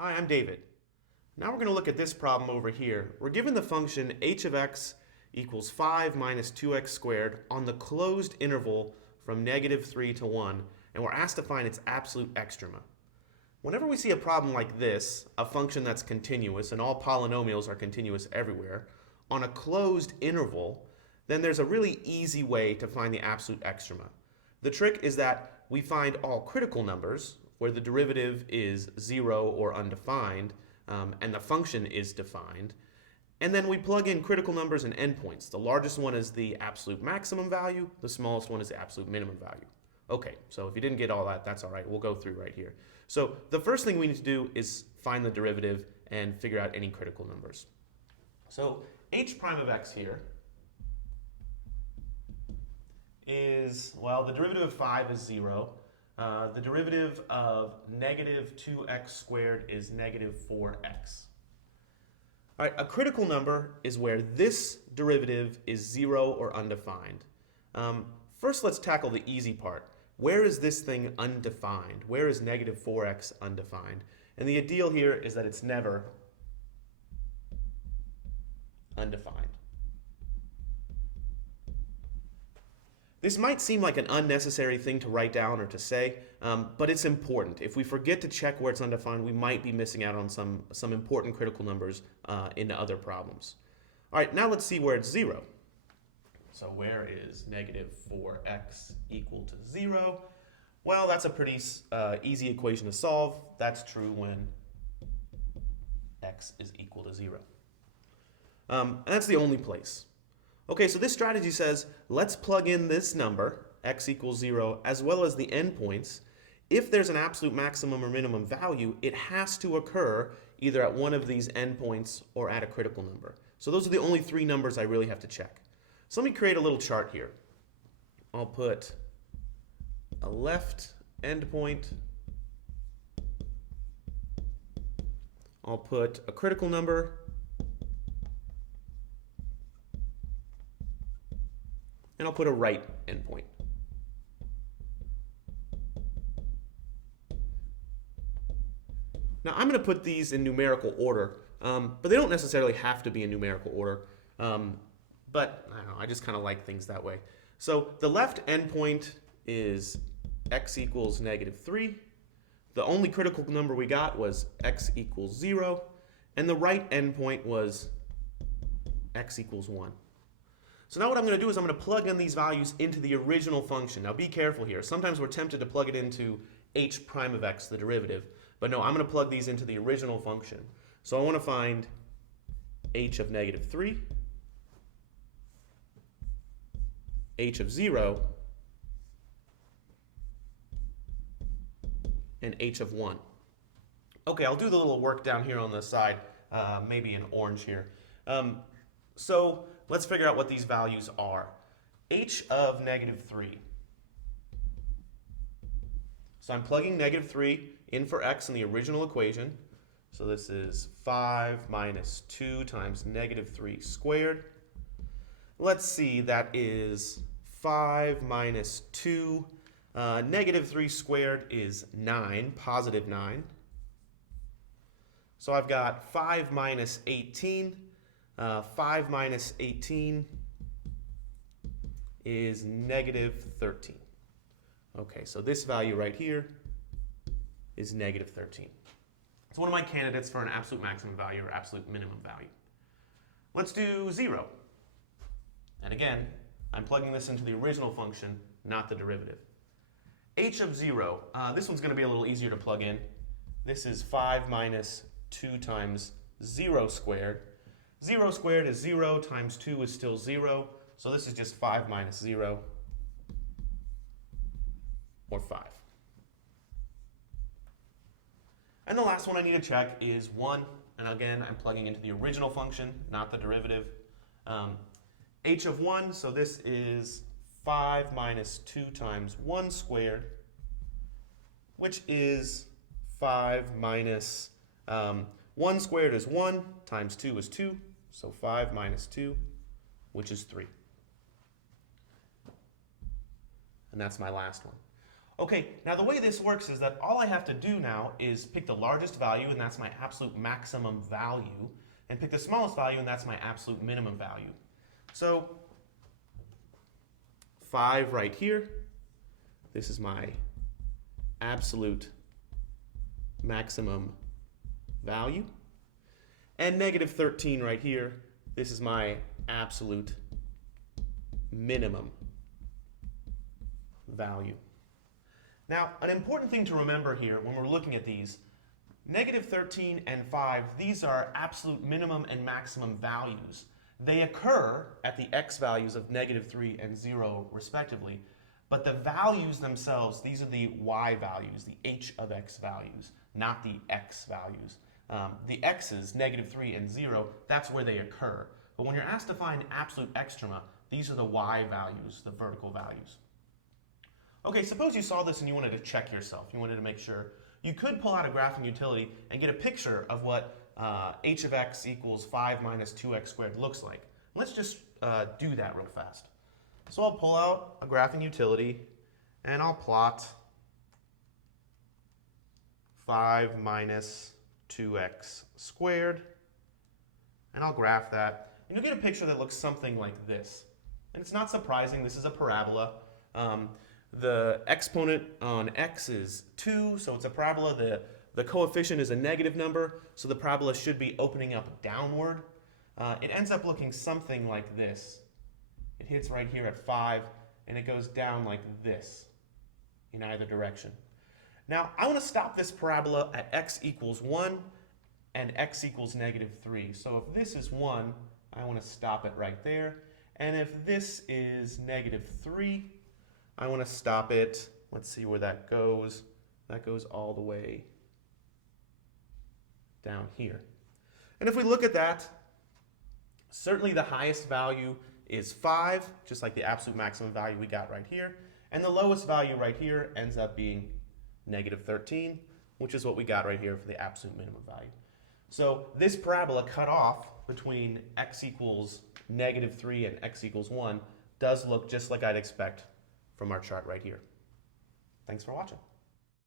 Hi, I'm David. Now we're going to look at this problem over here. We're given the function h of x equals 5 minus 2x squared on the closed interval from -3 to 1, and we're asked to find its absolute extrema. Whenever we see a problem like this, a function that's continuous, and all polynomials are continuous everywhere, on a closed interval, then there's a really easy way to find the absolute extrema. The trick is that we find all critical numbers, where the derivative is 0 or undefined, and the function is defined, and then we plug in critical numbers and endpoints. The largest one is the absolute maximum value, the smallest one is the absolute minimum value. Okay, so if you didn't get all that, that's all right. We'll go through right here. So the first thing we need to do is find the derivative and figure out any critical numbers. So h prime of x here is, well, the derivative of 5 is 0. The derivative of -2x squared is -4x. All right, a critical number is where this derivative is 0 or undefined. First, let's tackle the easy part. Where is this thing undefined? Where is -4x undefined? And the ideal here is that it's never undefined. This might seem like an unnecessary thing to write down or to say, but it's important. If we forget to check where it's undefined, we might be missing out on some important critical numbers in other problems. All right, now let's see where it's 0. So where is -4x equal to 0? Well, that's a pretty easy equation to solve. That's true when x is equal to 0. And that's the only place. Okay, so this strategy says, let's plug in this number, x equals 0, as well as the endpoints. If there's an absolute maximum or minimum value, it has to occur either at one of these endpoints or at a critical number. So those are the only three numbers I really have to check. So let me create a little chart here. I'll put a left endpoint. I'll put a critical number. And I'll put a right endpoint. Now I'm going to put these in numerical order, but they don't necessarily have to be in numerical order. But I don't know, I just kind of like things that way. So the left endpoint is x equals -3. The only critical number we got was x equals 0. And the right endpoint was x equals 1. So now what I'm going to do is I'm going to plug in these values into the original function. Now be careful here. Sometimes we're tempted to plug it into h prime of x, the derivative. But no, I'm going to plug these into the original function. So I want to find h of -3, h of 0, and h of 1. Okay, I'll do the little work down here on the side, maybe in orange here. So let's figure out what these values are. H of -3. So I'm plugging -3 in for x in the original equation. So this is 5 minus 2 times -3 squared. Let's see, that is 5 minus 2. -3 squared is 9, positive 9. So I've got 5 minus 18. 5 minus 18 is -13. Okay, so this value right here is -13. It's one of my candidates for an absolute maximum value or absolute minimum value. Let's do 0. And again, I'm plugging this into the original function, not the derivative. H of 0, this one's going to be a little easier to plug in. This is 5 minus 2 times 0 squared. 0 squared is 0 times 2 is still 0. So this is just 5 minus 0, or 5. And the last one I need to check is 1. And again, I'm plugging into the original function, not the derivative. H of 1, so this is 5 minus 2 times 1 squared, which is 5 minus 1 squared is 1, times 2 is 2. So 5 minus 2, which is 3. And that's my last one. Okay, now the way this works is that all I have to do now is pick the largest value, and that's my absolute maximum value, and pick the smallest value, and that's my absolute minimum value. So 5 right here, this is my absolute maximum value. And negative 13 right here, this is my absolute minimum value. Now, an important thing to remember here when we're looking at these, negative 13 and 5, these are absolute minimum and maximum values. They occur at the x values of negative 3 and 0 respectively, but the values themselves, these are the y values, the h of x values, not the x values. The x's, negative 3 and 0, that's where they occur. But when you're asked to find absolute extrema, these are the y values, the vertical values. Okay, suppose you saw this and you wanted to check yourself. You wanted to make sure. You could pull out a graphing utility and get a picture of what h of x equals 5 minus 2x squared looks like. Let's just do that real fast. So I'll pull out a graphing utility and I'll plot 5 minus 2x squared, and I'll graph that. And you'll get a picture that looks something like this. And it's not surprising, this is a parabola. The exponent on x is 2, so it's a parabola. The coefficient is a negative number, so the parabola should be opening up downward. It ends up looking something like this. It hits right here at 5, and it goes down like this in either direction. Now, I want to stop this parabola at x equals 1 and x equals negative 3. So if this is 1, I want to stop it right there. And if this is negative 3, I want to stop it. Let's see where that goes. That goes all the way down here. And if we look at that, certainly the highest value is 5, just like the absolute maximum value we got right here. And the lowest value right here ends up being negative 13, which is what we got right here for the absolute minimum value. So this parabola cut off between x equals negative 3 and x equals 1 does look just like I'd expect from our chart right here. Thanks for watching.